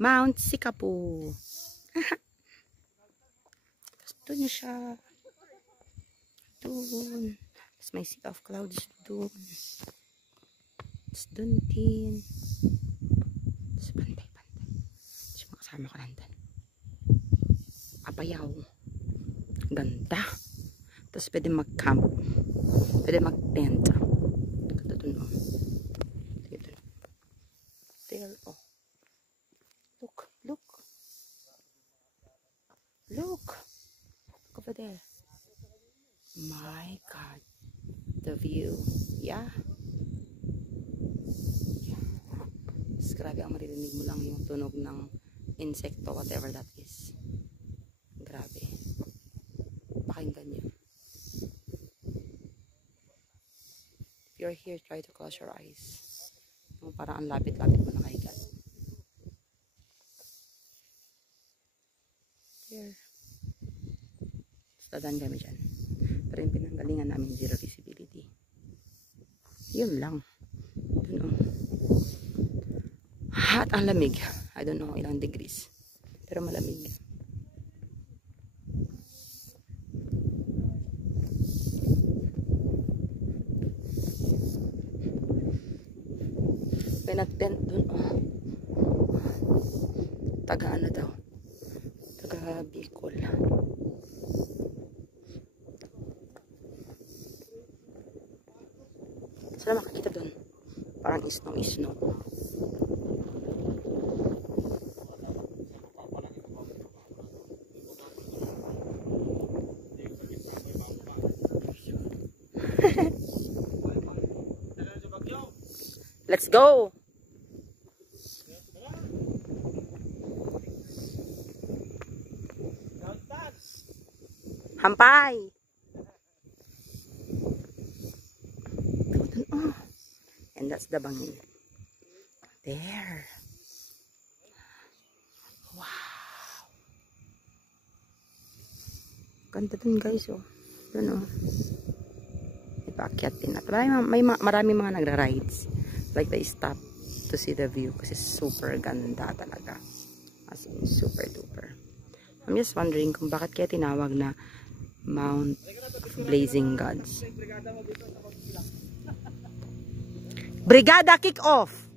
Mount Sikapu. Tapos doon siya. Doon. Tapos may sea of clouds doon. Tapos doon din. Tapos bantay-bantay. Tapos yung kasama ko nandun. Apayaw. Ganda. Tapos pwede mag-camp. Pwede mag-tent. Ganda doon oh. Dito. There oh. Look. Look. Look. Look over there. My God. The view. Yeah. Tapos grabe ang maririnig mo lang yung tunog ng insekto, whatever that is. Grabe. Pakinggan nyo. If you're here, try to close your eyes. Yung parang ang lapit-lapit mo na kay God. Here. Dadan kami dyan. Pero yung pinanggalingan namin, zero visibility. Yun lang. Dun oh. Hot ang lamig. I don't know ilang degrees. Pero malamig. May nag-tent dun oh. Taga ano daw? Taga Bicol. Saan makikita dun? Parang isno-isno. Let's go! Hampay! Oh. And that's the bangin. There. Wow! Ganda dun guys oh. Dun oh. Ipaakyat din natin. Marami mga nagra-rides. Like they stop to see the view kasi super ganda talaga. As in super duper. I'm just wondering kung bakit kaya tinawag na Mount Blazing Gods. Brigada kick off!